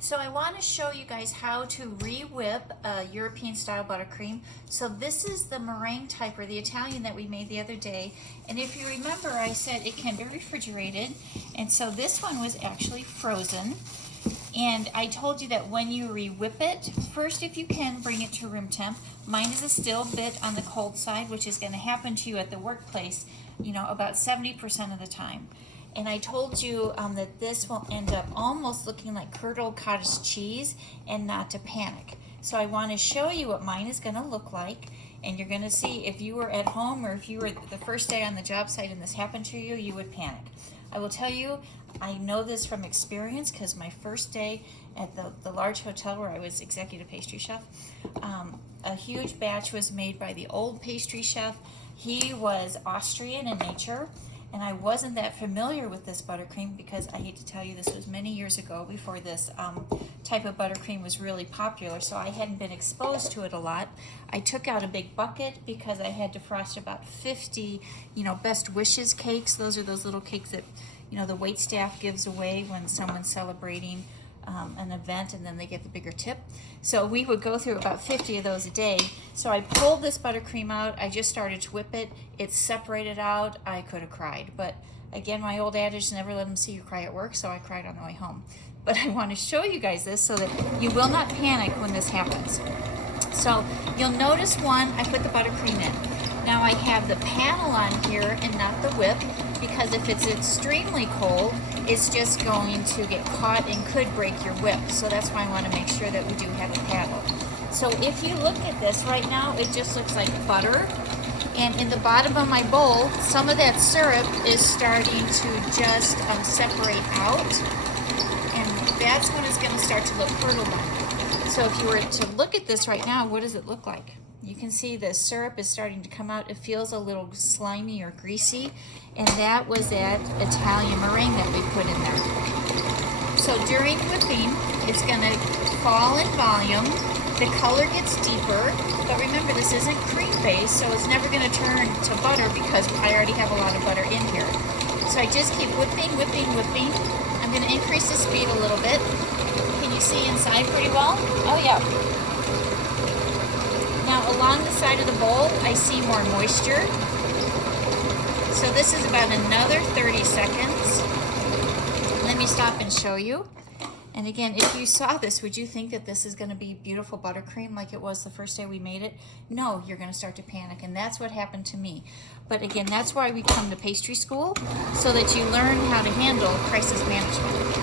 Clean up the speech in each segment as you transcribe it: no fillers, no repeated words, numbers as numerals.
So I want to show you guys how to re-whip a European style buttercream. So this is the meringue type, or the Italian that we made the other day. And if you remember, I said it can be refrigerated. And so this one was actually frozen. And I told you that when you re-whip it, first if you can, bring it to room temp. Mine is still a bit on the cold side, which is going to happen to you at the workplace, you know, about 70% of the time. And I told you that this will end up almost looking like curdled cottage cheese, and not to panic. So I want to show you what mine is going to look like, and you're going to see if you were at home or if you were the first day on the job site and this happened to you, you would panic. I will tell you, I know this from experience because my first day at the large hotel where I was executive pastry chef, a huge batch was made by the old pastry chef. He was Austrian in nature. And I wasn't that familiar with this buttercream because I hate to tell you, this was many years ago before this type of buttercream was really popular, so I hadn't been exposed to it a lot. I took out a big bucket because I had to frost about 50, best wishes cakes. Those are those little cakes that, the wait staff gives away when someone's celebrating an event, and then they get the bigger tip. So we would go through about 50 of those a day. So I pulled this buttercream out. I just started to whip it. It separated out. I could have cried. But again, my old adage, never let them see you cry at work, so I cried on the way home. But I want to show you guys this so that you will not panic when this happens. So you'll notice one, I put the buttercream in. Now I have the panel on here and not the whip, because if it's extremely cold, it's just going to get caught and could break your whip. So that's why I want to make sure that we do have a paddle. So if you look at this right now, it just looks like butter. And in the bottom of my bowl, some of that syrup is starting to just separate out. And that's when it's going to start to look curdled on. So if you were to look at this right now, what does it look like? You can see the syrup is starting to come out. It feels a little slimy or greasy, and that was that Italian meringue that we put in there. So during whipping, it's going to fall in volume. The color gets deeper, but remember, this isn't cream-based, so it's never going to turn to butter because I already have a lot of butter in here. So I just keep whipping, whipping, whipping. I'm going to increase the speed a little bit. Can you see inside pretty well? Oh, yeah. Now along the side of the bowl, I see more moisture. So this is about another 30 seconds. Let me stop and show you. And again, if you saw this, would you think that this is going to be beautiful buttercream like it was the first day we made it? No, you're going to start to panic, and that's what happened to me. But again, that's why we come to pastry school, so that you learn how to handle crisis management.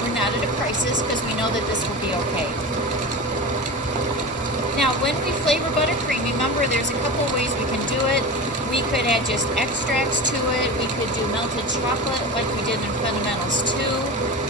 We're not at a crisis because we know that this will be okay. Now, when we flavor buttercream, remember there's a couple of ways we can do it. We could add just extracts to it. We could do melted chocolate like we did in Fundamentals 2.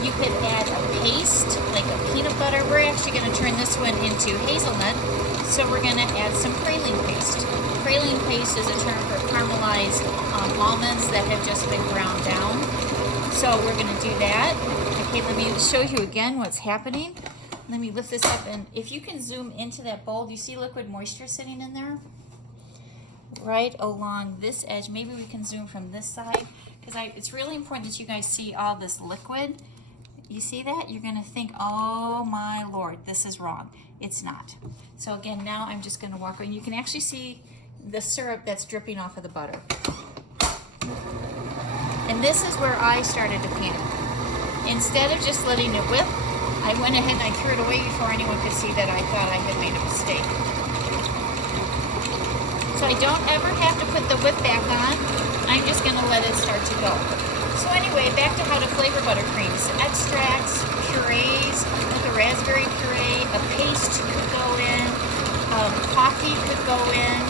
You could add a paste, like a peanut butter. We're actually going to turn this one into hazelnut, so we're going to add some praline paste. Praline paste is a term for caramelized almonds that have just been ground down. So we're going to do that. Okay, let me show you again what's happening. Let me lift this up, and if you can zoom into that bowl, do you see liquid moisture sitting in there? Right along this edge. Maybe we can zoom from this side, because it's really important that you guys see all this liquid. You see that? You're going to think, oh my Lord, this is wrong. It's not. So again, now I'm just going to walk, and you can actually see the syrup that's dripping off of the butter. And this is where I started to panic. Instead of just letting it whip, I went ahead and I threw it away before anyone could see that I thought I had made a mistake. So I don't ever have to put the whip back on. I'm just going to let it start to go. So anyway, back to how to flavor buttercreams. Extracts, purees, like a raspberry puree, a paste could go in, coffee could go in,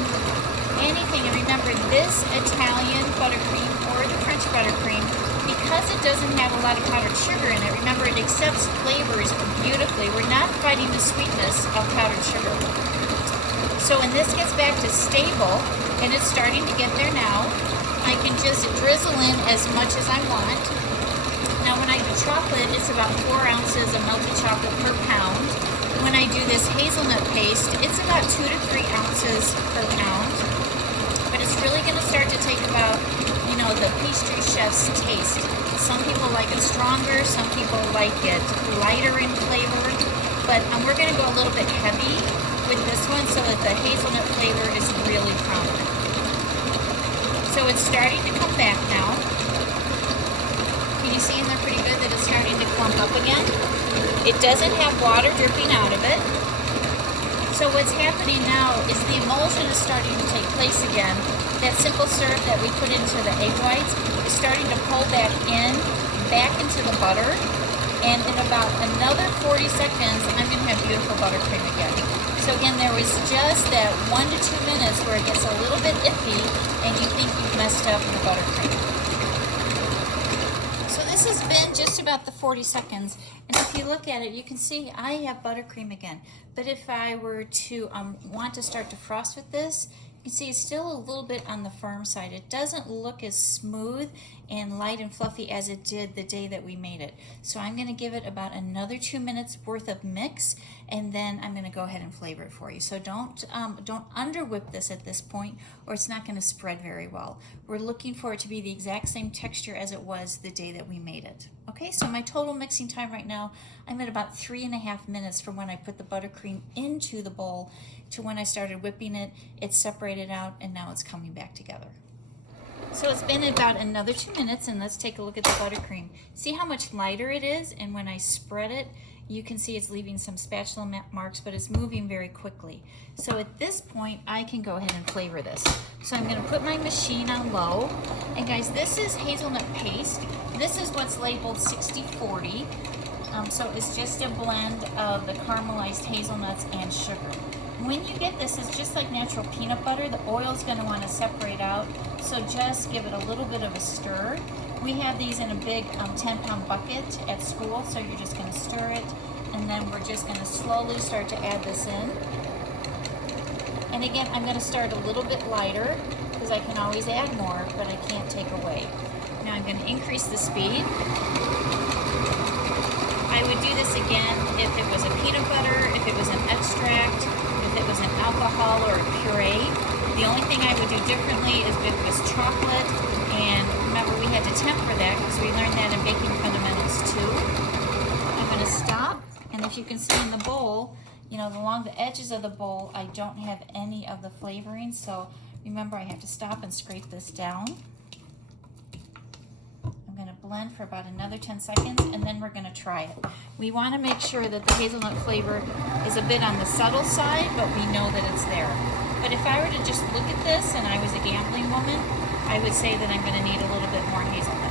anything. And remember, this Italian buttercream or the French buttercream, because it doesn't have a lot of powdered sugar in it, remember, it accepts flavors beautifully. We're not fighting the sweetness of powdered sugar. So when this gets back to stable, and it's starting to get there now, I can just drizzle in as much as I want. Now when I do chocolate, it's about 4 ounces of melted chocolate per pound. When I do this hazelnut paste, it's about 2 to 3 ounces per pound. But it's really going to start to take about, the pastry chef's taste. Some people like it stronger, some people like it lighter in flavor, but we're gonna go a little bit heavy with this one so that the hazelnut flavor is really prominent. So it's starting to come back now. Can you see in there pretty good that it's starting to clump up again? It doesn't have water dripping out of it. So what's happening now is the emulsion is starting to take place again. That simple syrup that we put into the egg whites is starting to pull back into the butter. And in about another 40 seconds, I'm going to have beautiful buttercream again. So again, there was just that 1 to 2 minutes where it gets a little bit iffy and you think you've messed up the buttercream. So this has been just about the 40 seconds. And if you look at it, you can see I have buttercream again. But if I were to want to start to frost with this, you can see it's still a little bit on the firm side. It doesn't look as smooth and light and fluffy as it did the day that we made it. So I'm going to give it about another 2 minutes worth of mix, and then I'm going to go ahead and flavor it for you. So don't under whip this at this point, or it's not going to spread very well. We're looking for it to be the exact same texture as it was the day that we made it. Okay, so my total mixing time right now, I'm at about 3.5 minutes from when I put the buttercream into the bowl to when I started whipping it. It's separated out and now it's coming back together. So it's been about another 2 minutes, and let's take a look at the buttercream. See how much lighter it is, and when I spread it, you can see it's leaving some spatula marks, but it's moving very quickly. So at this point, I can go ahead and flavor this. So I'm going to put my machine on low, and guys, this is hazelnut paste. This is what's labeled 60-40. So it's just a blend of the caramelized hazelnuts and sugar. When you get this, it's just like natural peanut butter. The oil is going to want to separate out, so just give it a little bit of a stir. We have these in a big 10-pound bucket at school, so you're just going to stir it, and then we're just going to slowly start to add this in. And again, I'm going to start a little bit lighter because I can always add more, but I can't take away. Now I'm going to increase the speed. I would do this again if it was a peanut butter, if it was an extract, if it was an alcohol or a puree. The only thing I would do differently is if it was chocolate, and remember we had to temper that because we learned that in baking fundamentals too. I'm going to stop, and if you can see in the bowl, you know, along the edges of the bowl, I don't have any of the flavoring, so remember I have to stop and scrape this down. I'm going to blend for about another 10 seconds, and then we're going to try it. We want to make sure that the hazelnut flavor is a bit on the subtle side, but we know that it's there. But if I were to just look at this and I was a gambling woman, I would say that I'm going to need a little bit more hazelnut.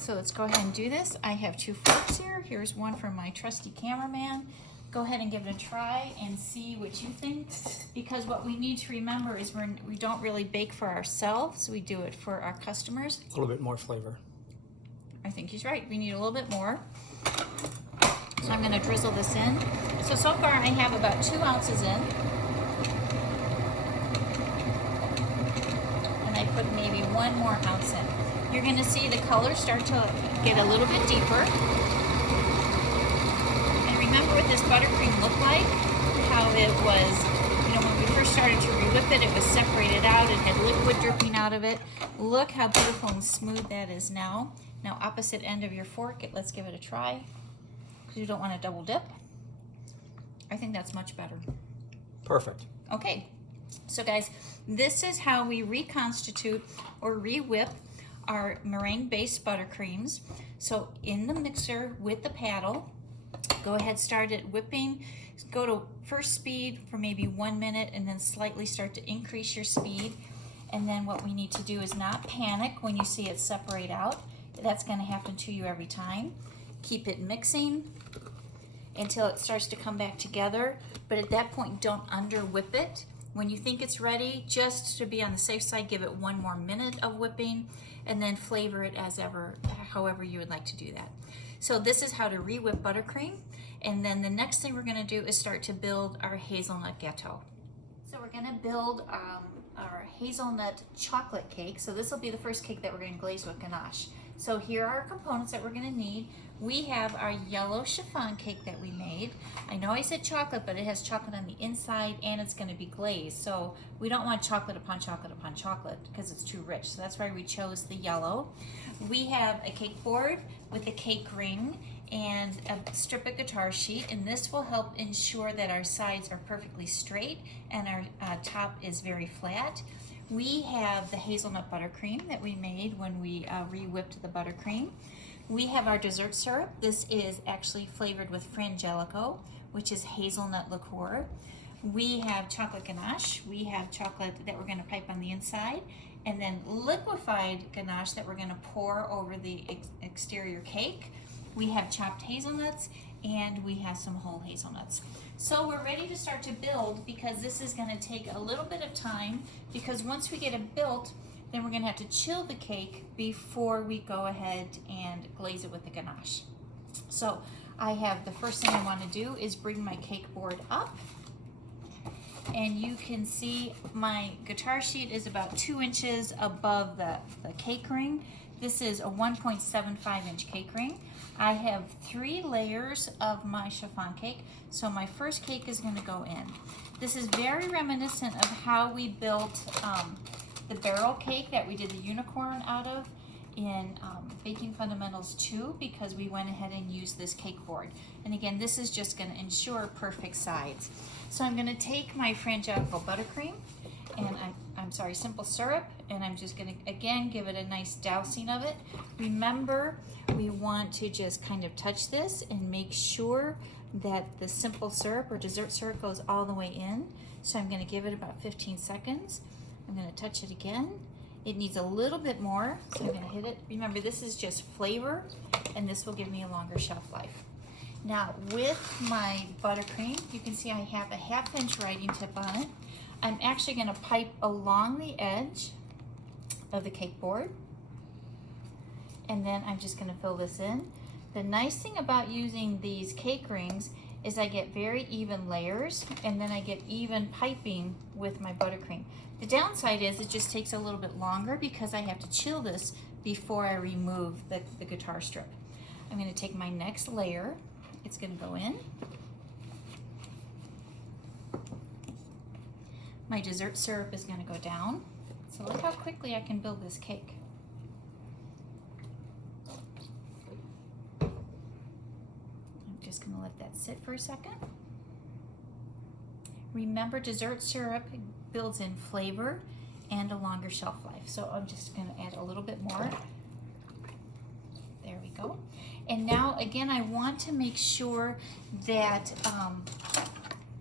So let's go ahead and do this. I have 2 forks here. Here's one for my trusty cameraman. Go ahead and give it a try and see what you think, because what we need to remember is we don't really bake for ourselves, we do it for our customers. A little bit more flavor. I think he's right. We need a little bit more. So I'm going to drizzle this in. So far I have about 2 ounces in. And I put maybe 1 more ounce in. You're going to see the color start to get a little bit deeper. Remember what this buttercream looked like? How it was, you know, when we first started to re-whip it, it was separated out. It had liquid dripping out of it. Look how beautiful and smooth that is now. Now, opposite end of your fork, let's give it a try, because you don't want to double dip. I think that's much better. Perfect. Okay, so guys, this is how we reconstitute or re-whip our meringue-based buttercreams. So in the mixer with the paddle, go ahead, start it whipping. Go to first speed for maybe 1 minute, and then slightly start to increase your speed. And then what we need to do is not panic when you see it separate out. That's going to happen to you every time. Keep it mixing until it starts to come back together. But at that point, don't under whip it. When you think it's ready, just to be on the safe side, give it 1 more minute of whipping, and then flavor it however you would like to do that. So this is how to re-whip buttercream. And then the next thing we're going to do is start to build our hazelnut gâteau. So we're going to build our hazelnut chocolate cake. So this will be the first cake that we're going to glaze with ganache. So here are our components that we're gonna need. We have our yellow chiffon cake that we made. I know I said chocolate, but it has chocolate on the inside and it's gonna be glazed. So we don't want chocolate upon chocolate upon chocolate because it's too rich. So that's why we chose the yellow. We have a cake board with a cake ring and a strip of guitar sheet, and this will help ensure that our sides are perfectly straight and our top is very flat. We have the hazelnut buttercream that we made when we re-whipped the buttercream. We have our dessert syrup. This is actually flavored with frangelico, which is hazelnut liqueur. We have chocolate ganache. We have chocolate that we're gonna pipe on the inside, and then liquefied ganache that we're gonna pour over the exterior cake. We have chopped hazelnuts, and we have some whole hazelnuts. So we're ready to start to build because this is gonna take a little bit of time, because once we get it built, then we're gonna have to chill the cake before we go ahead and glaze it with the ganache. So I have, the first thing I wanna do is bring my cake board up. And you can see my guitar sheet is about 2 inches above the cake ring. This is a 1.75 inch cake ring. I have 3 layers of my chiffon cake, so my first cake is going to go in. This is very reminiscent of how we built the barrel cake that we did the unicorn out of in Baking Fundamentals 2, because we went ahead and used this cake board. And again, this is just going to ensure perfect sides. So I'm going to take my frangelico buttercream, and simple syrup, and I'm just gonna, again, give it a nice dousing of it. Remember, we want to just kind of touch this and make sure that the simple syrup or dessert syrup goes all the way in. So I'm gonna give it about 15 seconds. I'm gonna touch it again. It needs a little bit more, so I'm gonna hit it. Remember, this is just flavor, and this will give me a longer shelf life. Now, with my buttercream, you can see I have a 1/2 inch writing tip on it. I'm actually going to pipe along the edge of the cake board, and then I'm just going to fill this in. The nice thing about using these cake rings is I get very even layers, and then I get even piping with my buttercream. The downside is it just takes a little bit longer because I have to chill this before I remove the guitar strip. I'm going to take my next layer. It's going to go in. My dessert syrup is going to go down. So look how quickly I can build this cake. I'm just going to let that sit for a second. Remember, dessert syrup builds in flavor and a longer shelf life. So I'm just going to add a little bit more. There we go. And now, again, I want to make sure that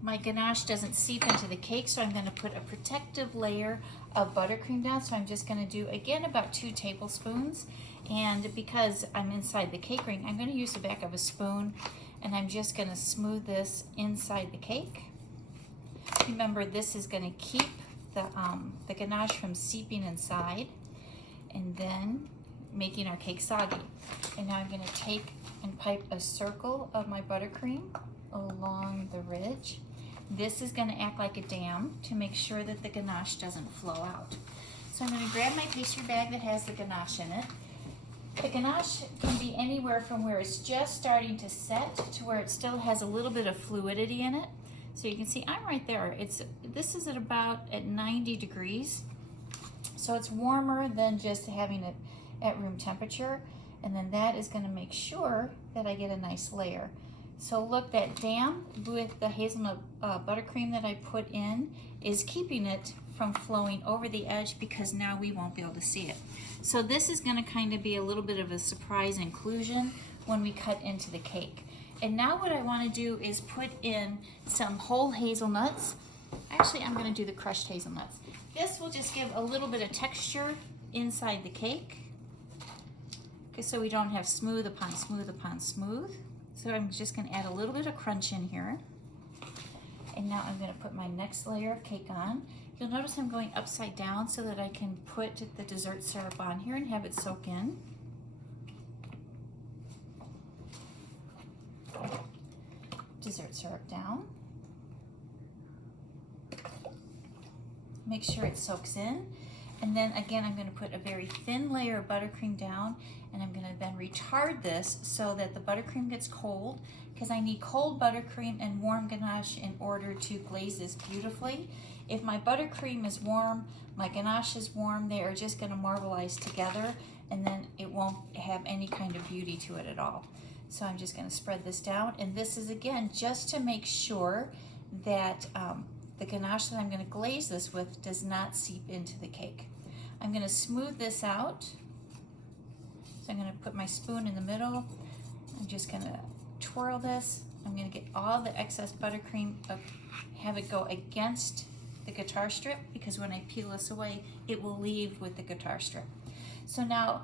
my ganache doesn't seep into the cake, so I'm going to put a protective layer of buttercream down. So I'm just going to do, again, about 2 tablespoons. And because I'm inside the cake ring, I'm going to use the back of a spoon, and I'm just going to smooth this inside the cake. Remember, this is going to keep the ganache from seeping inside and then making our cake soggy. And now I'm going to take and pipe a circle of my buttercream along the ridge. This is going to act like a dam to make sure that the ganache doesn't flow out. So I'm going to grab my pastry bag that has the ganache in it. The ganache can be anywhere from where it's just starting to set to where it still has a little bit of fluidity in it. So you can see I'm right there. This is at 90 degrees. So it's warmer than just having it at room temperature. And then that is going to make sure that I get a nice layer. So look, that dam with the hazelnut buttercream that I put in is keeping it from flowing over the edge, because now we won't be able to see it. So this is going to kind of be a little bit of a surprise inclusion when we cut into the cake. And now what I want to do is put in some whole hazelnuts. Actually, I'm going to do the crushed hazelnuts. This will just give a little bit of texture inside the cake, so we don't have smooth upon smooth upon smooth. So I'm just going to add a little bit of crunch in here. And now I'm going to put my next layer of cake on. You'll notice I'm going upside down so that I can put the dessert syrup on here and have it soak in. Dessert syrup down. Make sure it soaks in. And then again, I'm going to put a very thin layer of buttercream down, and I'm going to then retard this so that the buttercream gets cold, because I need cold buttercream and warm ganache in order to glaze this beautifully. If my buttercream is warm, my ganache is warm, they are just going to marbleize together, and then it won't have any kind of beauty to it at all. So I'm just going to spread this down, and this is again just to make sure that the ganache that I'm going to glaze this with does not seep into the cake. I'm going to smooth this out. So I'm going to put my spoon in the middle. I'm just going to twirl this. I'm going to get all the excess buttercream, have it go against the guitar strip, because when I peel this away, it will leave with the guitar strip. So now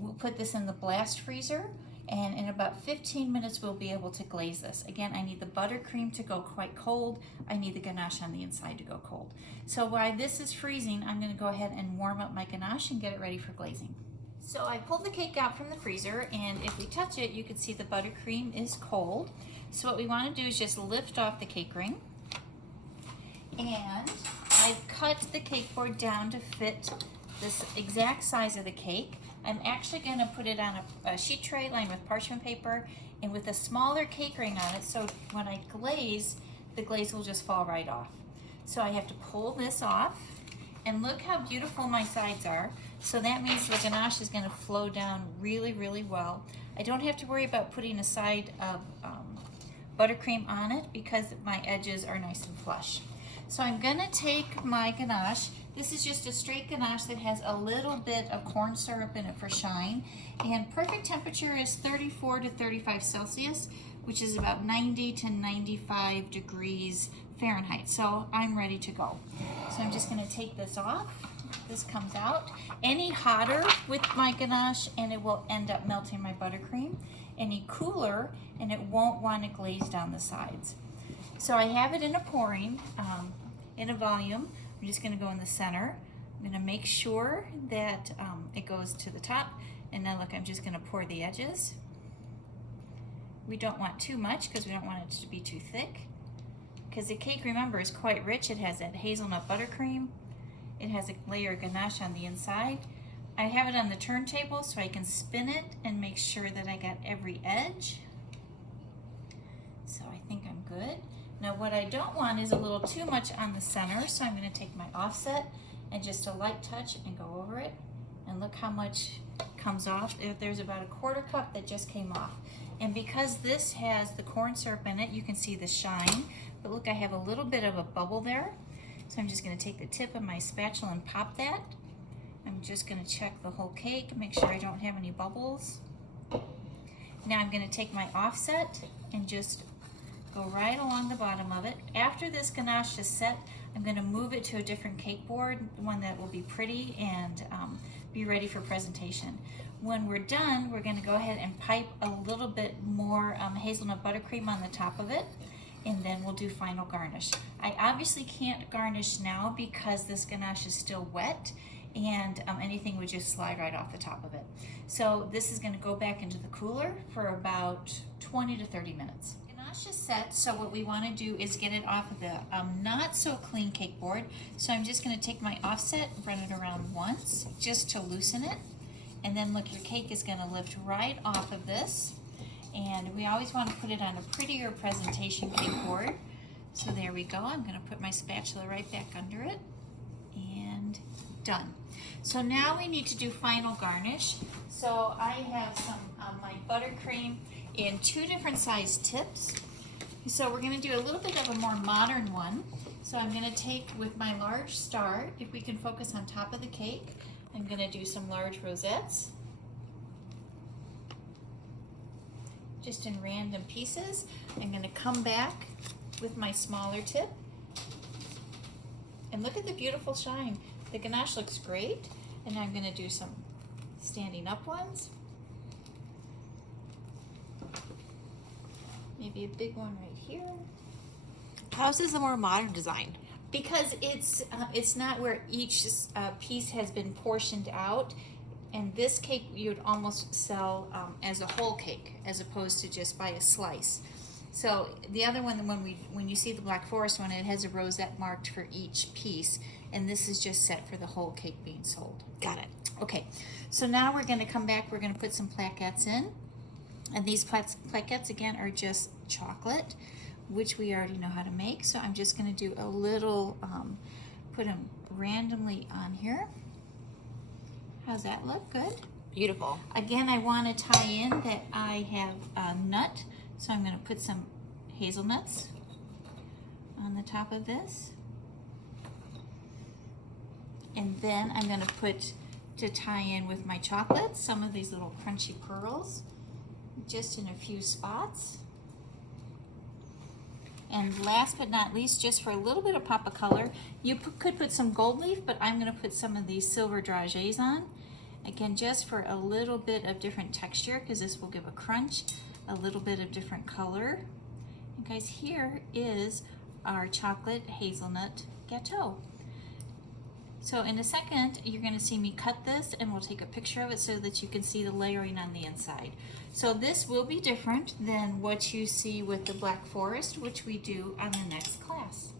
we'll put this in the blast freezer, and in about 15 minutes we'll be able to glaze this. Again, I need the buttercream to go quite cold. I need the ganache on the inside to go cold. So while this is freezing, I'm going to go ahead and warm up my ganache and get it ready for glazing. So I pulled the cake out from the freezer, and if we touch it, you can see the buttercream is cold. So what we want to do is just lift off the cake ring. And I've cut the cake board down to fit this exact size of the cake. I'm actually going to put it on a sheet tray lined with parchment paper and with a smaller cake ring on it, so when I glaze, the glaze will just fall right off. So I have to pull this off, and look how beautiful my sides are. So that means the ganache is going to flow down really, really well. I don't have to worry about putting a side of buttercream on it because my edges are nice and flush. So I'm going to take my ganache. This is just a straight ganache that has a little bit of corn syrup in it for shine. And perfect temperature is 34 to 35 Celsius, which is about 90 to 95 degrees Fahrenheit. So I'm ready to go. So I'm just going to take this off. This comes out. Any hotter with my ganache and it will end up melting my buttercream. Any cooler and it won't want to glaze down the sides. So I have it in a pouring, in a volume. I'm just going to go in the center. I'm going to make sure that it goes to the top. And now look, I'm just going to pour the edges. We don't want too much because we don't want it to be too thick. Because the cake, remember, is quite rich. It has that hazelnut buttercream. It has a layer of ganache on the inside. I have it on the turntable so I can spin it and make sure that I got every edge. So I think I'm good. Now what I don't want is a little too much on the center, so I'm going to take my offset and just a light touch and go over it. And look how much comes off. There's about a 1/4 cup that just came off. And because this has the corn syrup in it, you can see the shine. But look, I have a little bit of a bubble there. So I'm just going to take the tip of my spatula and pop that. I'm just going to check the whole cake, make sure I don't have any bubbles. Now I'm going to take my offset and just go right along the bottom of it. After this ganache is set, I'm going to move it to a different cake board, one that will be pretty and be ready for presentation. When we're done, we're going to go ahead and pipe a little bit more hazelnut buttercream on the top of it, and then we'll do final garnish. I obviously can't garnish now because this ganache is still wet, and anything would just slide right off the top of it. So this is going to go back into the cooler for about 20 to 30 minutes. Ganache is set, so what we want to do is get it off of the not so clean cake board. So I'm just going to take my offset, run it around once just to loosen it, and then look, your cake is going to lift right off of this. And we always want to put it on a prettier presentation cake board. So there we go. I'm going to put my spatula right back under it, and done. So now we need to do final garnish. So I have some my buttercream in 2 different size tips. So we're going to do a little bit of a more modern one. So I'm going to take with my large star, if we can focus on top of the cake, I'm going to do some large rosettes, just in random pieces. I'm going to come back with my smaller tip, and look at the beautiful shine. The ganache looks great, and I'm going to do some standing up ones. Maybe a big one right here. How is this a more modern design? Because it's not where each piece has been portioned out. And this cake you would almost sell as a whole cake as opposed to just by a slice. So the other one, when you see the Black Forest one, it has a rosette marked for each piece, and this is just set for the whole cake being sold. Got it. Okay, so now we're going to come back, we're going to put some plaquettes in, and these plaquettes again are just chocolate, which we already know how to make. So I'm just going to do a little, put them randomly on here. How's that look? Good? Beautiful. Again, I want to tie in that I have a nut, so I'm going to put some hazelnuts on the top of this. And then I'm going to put, to tie in with my chocolates, some of these little crunchy pearls, just in a few spots. And last but not least, just for a little bit of pop of color, you could put some gold leaf, but I'm going to put some of these silver dragées on. Again, just for a little bit of different texture, because this will give a crunch, a little bit of different color. And guys, here is our chocolate hazelnut gâteau. So in a second, you're going to see me cut this, and we'll take a picture of it so that you can see the layering on the inside. So this will be different than what you see with the Black Forest, which we do on the next class.